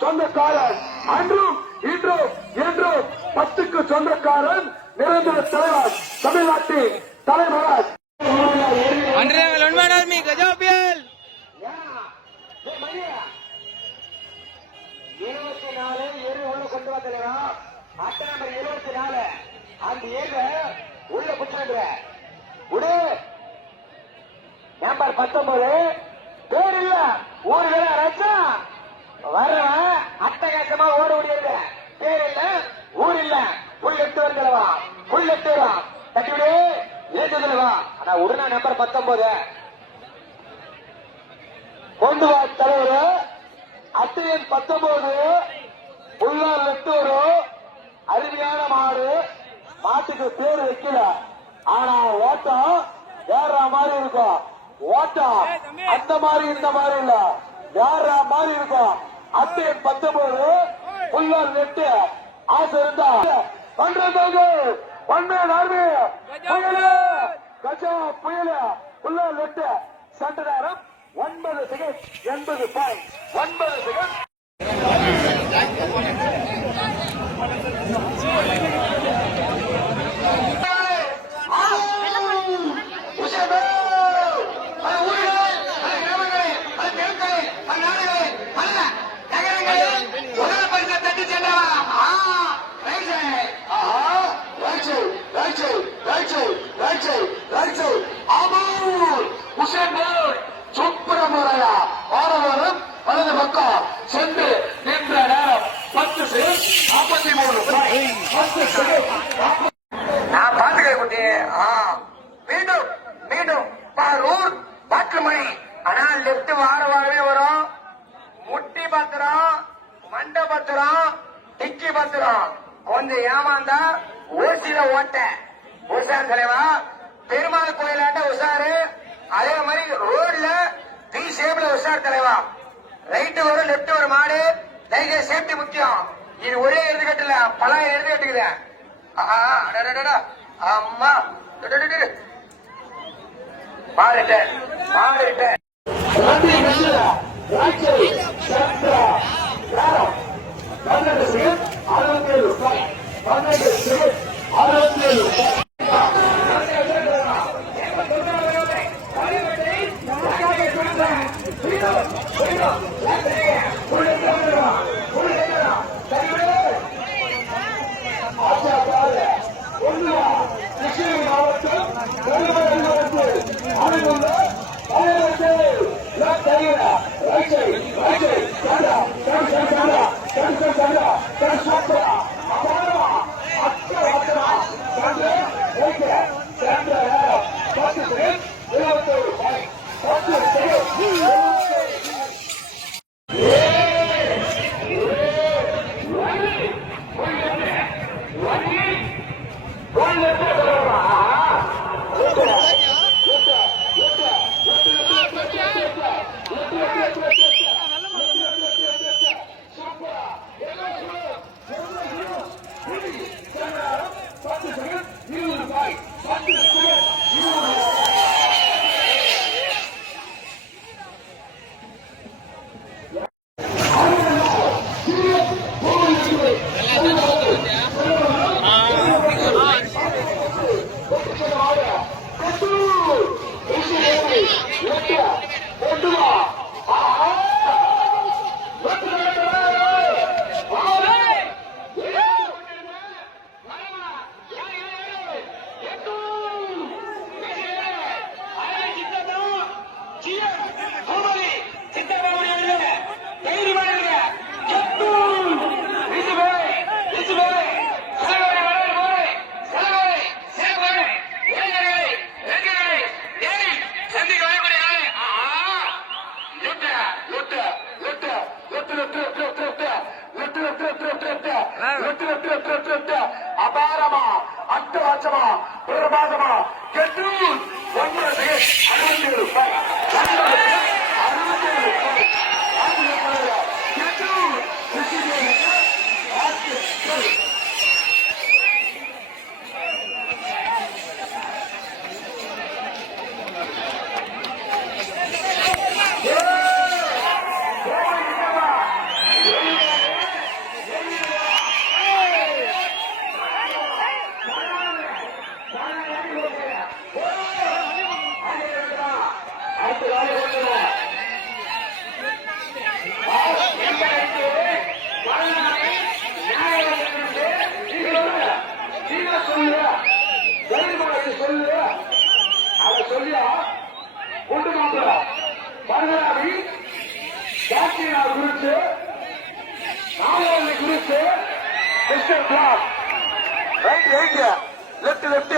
சொந்தக்காரன் அன்றும் இன்றும் என்றும் 10க்கு சொந்தக்காரன் நிரந்தர தலைவர் தமிழ்நாட்டின் தலைவர் கஜாபியல் 24 ஏறு உள்ள கொண்டு வா தலைவா. அட்டை நம்பர் 24 அந்த ஏறு உள்ள குற்ற உடு. நம்பர் 19 பேர் இல்ல ஊர் வேலை ரச்சா வர்றவன் அட்டகாசமா ஓட முடியாது. பேர் இல்ல ஊர் இல்ல புல் எட்டு வருகிறவா புல் எட்டு தட்டிவிடு ஏற்றுவா. ஆனா உடனே நம்பர் 19 கொண்டு வா தலைவர். அட்டையன் 19 உள்ளால் எட்டு வரும். அருமையான மாடு. மாட்டுக்கு பேர் வைக்கல, ஆனா ஓட்டம் வேற மாதிரி இருக்கும். ஓட்டம் அந்த மாதிரி இந்த மாதிரி இல்ல, வேற மாதிரி இருக்கும். அட்டையன் 19 உள்ளால் எட்டு. ஆசை இருந்தா பண்றது ஒன்னே கஜா புயல உள்ளால் எட்டு. சட்ட நேரம் 9 செகண்ட் 80.9 செகண்ட். சுப்பிரமணியா ஆரவாரம் வலது பக்கம் சென்று நின்ற நேரம் 10 செகண்ட் 43. நான் பாத்துக்க குட்டி. மீண்டும் மீண்டும் பாரூர் பாட்டுமணி. ஆனா லெப்ட் வாரவே வரும். முட்டி பத்திரம், மண்ட பத்திரம், டிக்கி பத்திரம். கொஞ்சம் ஏமாந்தா ஓசியில ஓட்ட உஷார் தலைவா. பெருமாள் கோயிலாட்ட உஷாரு. அதே மாதிரி ரோட்ல டி ஷேப்ல உஷார் தலைவா. ரைட் வரும் லெப்ட் வரும் மாடு. லைக சேஃப்டி முக்கியம். இது ஒரே எடுத்துக்கட்டுல பல எடுத்துக்கட்டுக்குது. அம்மா மாறிட்ட மாறிட்ட அபாரமா அட்டவாச்சமா பிரமாதமா கெட்டூர் 67 ரூபாய் 67 ரூபாய் குறித்து ரைட் ரைட் லெப்ட் லெப்ட்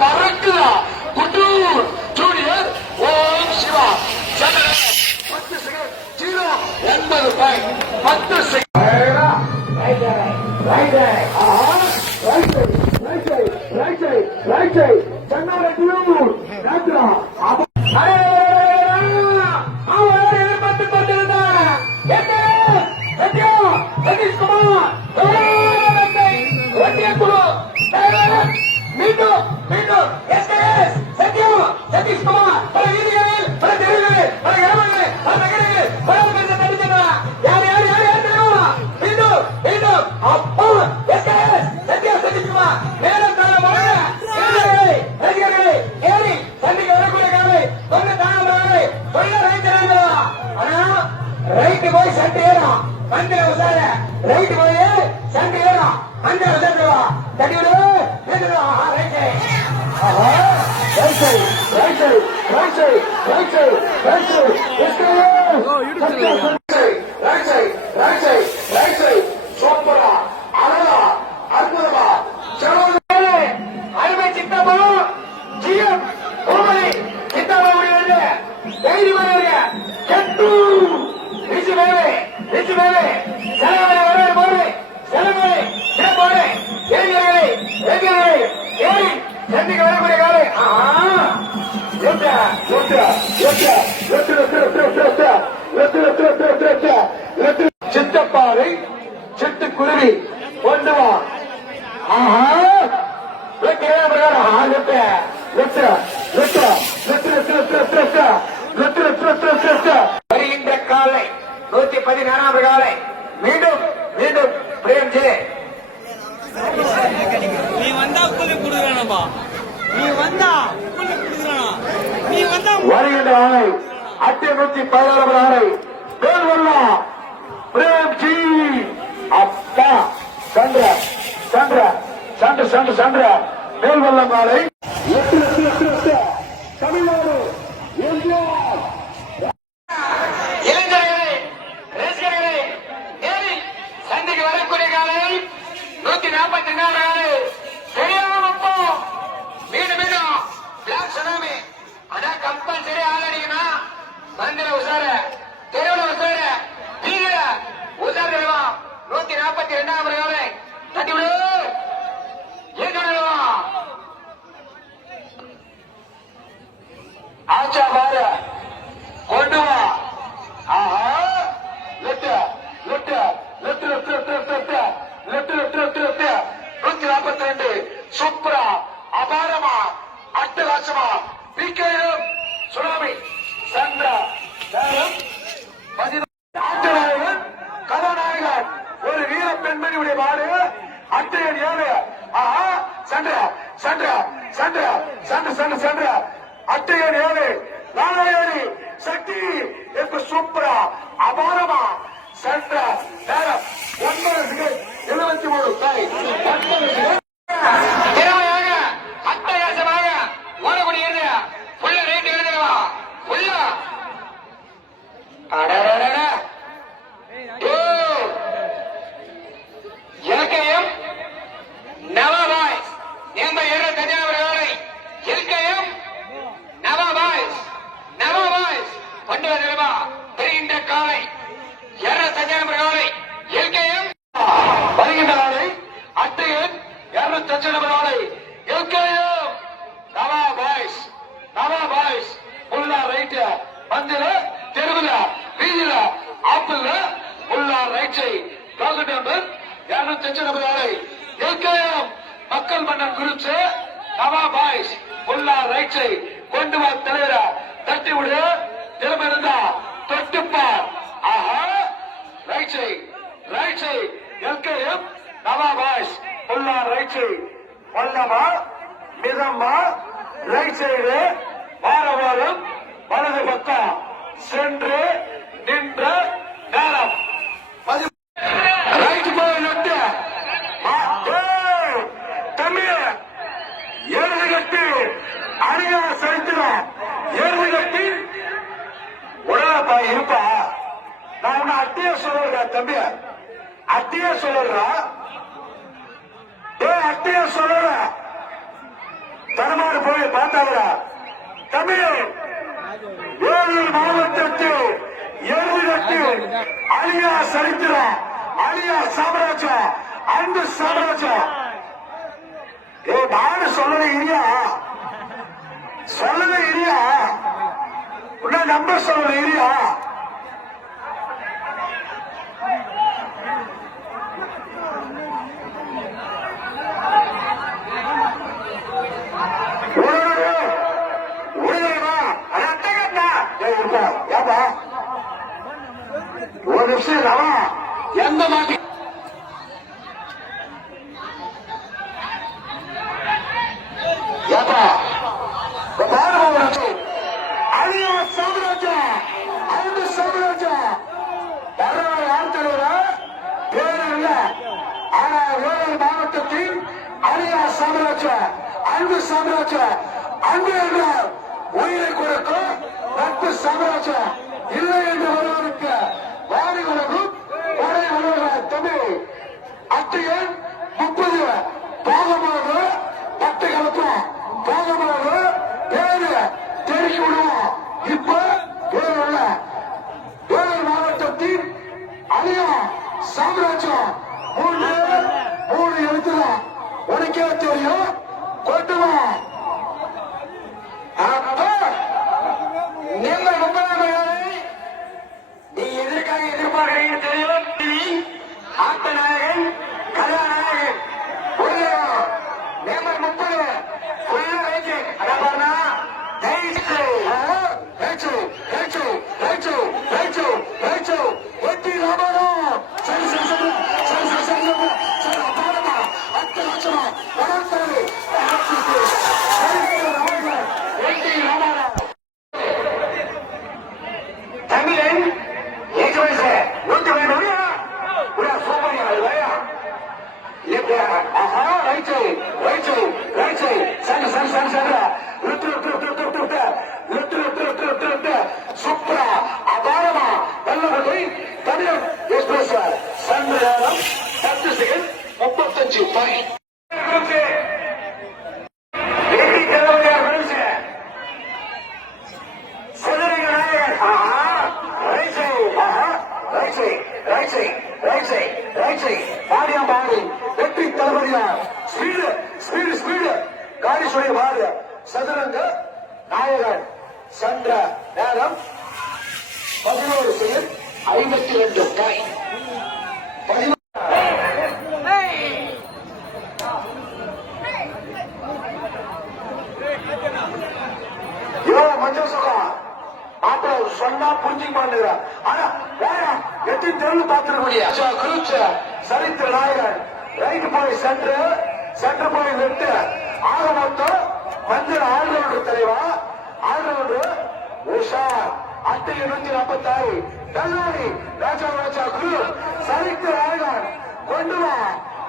பறக்குதா குட்டூர் junior Om Shiva 10 second 0 10 second right போய் சண்டை ஏறும் மந்திர உசார ரைட் போய் சண்டை ஏறும் மந்திர உசாரவா தடிவிடு நின்னுடா right side right side right side right side right side right side right side சூப்பரா அழகா அற்புதமா சரோதரே அருமை சித்தப்பா ஜிஎம் கோமலி சித்தப்பா உடைய தைரியமாக கெட்டு ரிச்சு மேலே செலவரை வரவேறு போடு செலவரை சிறப்போடு ஏரிகளை ஏறி சந்திக்க வரக்கூடிய காலை சித்தப்பாறை சிட்டுக்குருவி கொண்டு வா வருகின்ற காலை 116 காலை மீண்டும் மீண்டும் பிரேம்ஜி நீ வந்தா கூலி கொடுக்குறானப்பா நீ வந்தா கூலி கொடுக்குறானா நீ வந்தா வருகின்ற ஆலை 116 ஆலை வேல்வல்லா பிரேம்ஜி அப்பா சந்திர வேல்வல்லம் ஆலை தமிழ்நாடு இளைஞர்களே ரசிகர்களே ஏறி சந்திக்கு வரக்கூடிய காலை 144 காலை தெரியாமப்போ மீண்டும் பிளாக் சுனாமி ஆனா கம்பல்சரி ஆளடிக்கணும் மந்திர உசார தெருவுல உசார வீர உசார தெரியுமா 142 காலை தட்டி விடு ஆச்சா பாரு கொண்டு வா சூப்பரா அபாரமா அட்டகாசமா பிகேஎம் சுனாமி சந்திரா ஆட்டநாயகன் கதாநாயகன் ஒரு வீர பெண்மணியுடைய மாடு அட்டையன் ஏழு சந்திர அட்டையன் ஏழு நாராயணி சக்தி என்று சூப்பரா அபாரமா சந்திர நேரம் 9 திறமையாக அட்டகாசமாக ஓடக்கூடியது புள்ள ரேட்டு எழுதுவா புள்ள இலக்கையும் நவாபாய் எங்கள் ஏற தனியாவர்களை இலக்கையும் நவாபாய் கொண்டு வருவா பெறுகின்ற காலை எர சஞ்சன காலை எல்கேஎம் வருகின்ற காலை அட்டையன் 200 காலை எல்கேஎம் நவா பாய்ஸ் உள்ள ரைட் மந்திர தெருவுல வீதியில ஆப்பிள் உள்ள ரைட் சை டார்கெட் நம்பர் 200 காலை எல்கேஎம் மக்கள் மன்னன் குறிச்சு நவா பாய்ஸ் உள்ள ரைட் சை கொண்டு வா தலைவர தட்டி விடு திறமை இருந்தா தொட்டுப்பார் ஆஹா ரைட் சை எல்கேஎம் நவா பாய்ஸ் உள்ள ரைட் சை வல்லமா மிதமா ரைட் சைடு வாரம் வலது பக்கம் சென்று நின்ற நேரம் ரைட் போய் நட்டு தம்பி ஏழு கட்டி அணியா சரித்திரம் ஏழு கட்டி உடலப்பா இருப்பா நான் உன்னை அட்டிய சொல்லுறா தம்பி அட்டிய சொல்லுறா அட்டிய சொல்லுற தரமாடு போய் பார்த்தாங்களா தம்பி வேலூர் மாவட்டத்தில் ஏழு கட்டி அழியா சரித்திரம் அழியா சாம்ராஜ்யம் அன்பு சாம்ராஜ்யம் நாடு சொல்லல இல்லையா உன்ன நம்பர் சொல்லல இல்லையா ஒரு நிமிஷம் எந்த மாட்டி அழியா சாம்ராஜ்யம் ஐந்து சாம்ராஜ்யம் யார் தலைவர பேர் இல்ல ஆனா வேலூர் மாவட்டத்தின் அழியா சாம்ராஜ்யம் அன்பு சாம்ராஜ்யம் அன்பு என்ற உயிரை கொடுக்கும் நட்பு சாம்ராஜ்யம் இல்லை என்று ஒருவருக்கு வாரி உலகம் வரை உலக தமிழ் அத்தையன் 30 பாகமாக பட்டை கலப்போம் பாகமாக பேரு தெரிவிக்க விடுவோம் இப்ப வேலூர் மாவட்டத்தின் அழியா சாம்ராஜ்யம் மூணு எழுத்துல உனக்கே தெரியும் கொண்டுவோம் நீங்கள் நீ எதற்காக எதிர்பார்க்கிறீங்க தெரியும் ஆத்த நாயகன் கதாநாயகன் நேமர் 30 உள்ள வைத்து அதான் ஒட்டி ராமனும் சரி அபாரமா 10 லட்சம் வளர்த்தது ஒட்டி ராமனும் தமிழன் சூப்பரா அபாரமா வல்லவர்களை தமிழன் எக்ஸ்பிரஸ் சந்திரம் 10 செகண்ட் 35 பாயிண்ட் வெற்றி தளபதியா ஸ்பீடு காடி சொல்லி பாரு சதுரங்க நாயகன் சென்ற நேரம் 11 செகண்ட் 52 பாயிண்ட் மஞ்சள் சுகம் மாத்திரம் சொன்னா புரிஞ்சுக்க மாட்டேங்கிறான் ஆனா வேணாம் எட்டி தெருள் பார்த்துருக்க சரித்திர நாயகன் ரைட் போய் சென்டர் போய் லெப்ட் ஆக மொத்தம் மஞ்சள் ஆல்ரவுண்டர் தலைவா ஆல்ரவுண்டர் உஷார் அட்டை 146 கல்லூரி ராஜா குரு சரித்திர நாயகன் கொண்டு வா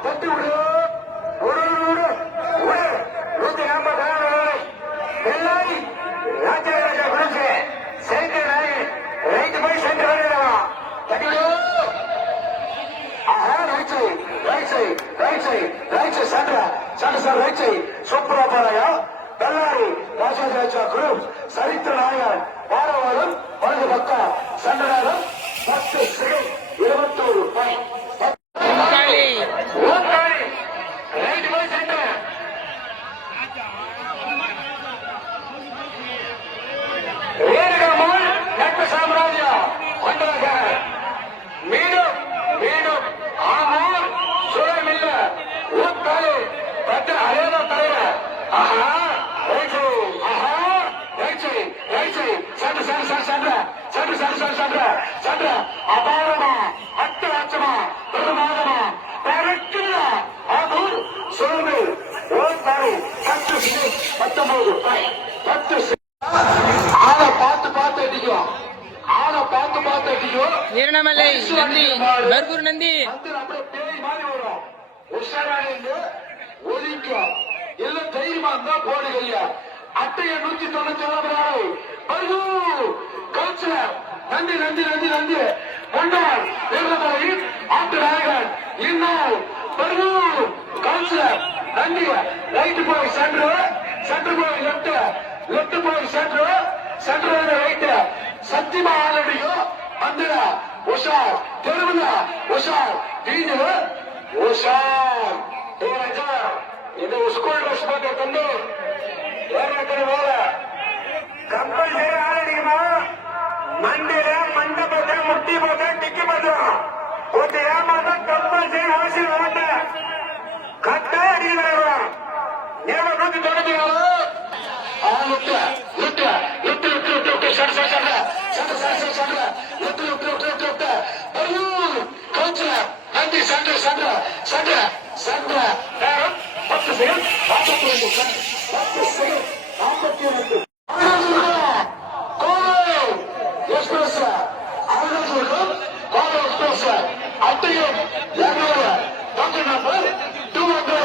தட்டி விடு நூத்தி 40 வெள்ளாய் ராஜா குருஜி சரித்திர நாயகன் ரைட் போய் சென்டர் வருகிறவா தட்டி விடு right side center right side சூப்பரா பாராயா கல்லாரி ராஜா குரு சரித்திர நாயகன் வாரம் வலது பக்கம் சென்றதாலும் 10 செகண்ட் 21 பாயிண்ட். ரைட் போய் சென்டர் ரேணுகாமல் நட்பு சாம்ராஜ்யம் ஒன்றாக மீண்டும் மீண்டும் ஆமூர் சுழமில்ல ஊத்தாலி பட்ட அழகா தலைவர். ஆஹா ரைச்சு ஆஹா ரைச்சு ரைச்சு சண்டு சண்டு சண்டு சண்டு சண்டு சண்டு சண்டு சண்டு சண்டு அபாரமா அட்டராட்சமா பெருமாதமா பறக்குல ஆமூர் சுழமில் ஊத்தாலி 19 10 ஆளை பார்த்து பார்த்து அடிக்கும். ஆளை பார்த்து பார்த்து அடிக்கும். வீரனமலை நந்தி பர்கூர் நந்தி வந்து அப்படியே பேய் மாதிரி வரும். உஷாராயிருந்து ஒலிக்கும். இல்ல தைரியமா இருந்தா போடுகையா. அட்டைய 191 பர்கூர் கவுன்சிலர் நந்தி நந்தி நந்தி நந்தி முன்னாள் வீரமலை ஆட்டு நாயகன் இந்நாள் பர்கூர் கவுன்சிலர் நந்தி. ரைட் போய் சென்டர் போய் லெப்ட் போய் சென்டர் ரைட் சத்தியமா ஆலடியும் வந்துட உஷார் தெருவுல உஷார் வீதியில உஷார். இந்த ஸ்கூல் ட்ரெஸ் போட்டு கொண்டு ஏற்கனவே வேற கம்பல்சரி ஆலடிக்குமா மண்டியில மண்டை போட்ட முட்டி போட்ட டிக்கி போட்டோம் ஒரு ஏமாத்தா கம்பல்சரி அவசியம் வேண்ட கட்ட அடியில் வருவோம். நேரம் 194 அட்டையும் நம்பர் 200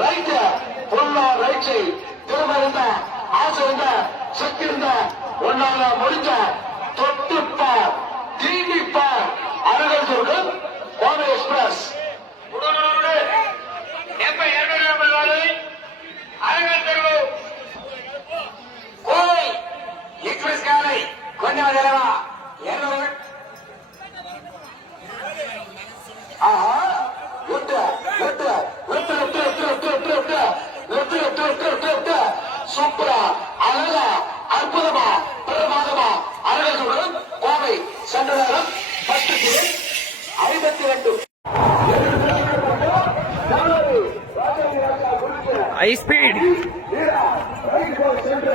ரைட் ஃபுல்லா ரைட் சைடு திறமை இருந்தா ஆசை இருந்தா சக்தி இருந்தா ஒன்னால முடிஞ்ச தொட்டுப்பார் தீண்டிப்பார் அருகல் துர்கம் கோவை எக்ஸ்பிரஸ் அருகல் துர்கம் கோவை எக்ஸ்பிரஸ் காலை கொஞ்சம் நிலவா 200. ஆஹா சூப்பரா அழகா அற்புதமா பிரமாதமா அழகுடன் கோவை சென்றதாலும் 10 ஹை ஸ்பீட் சென்ற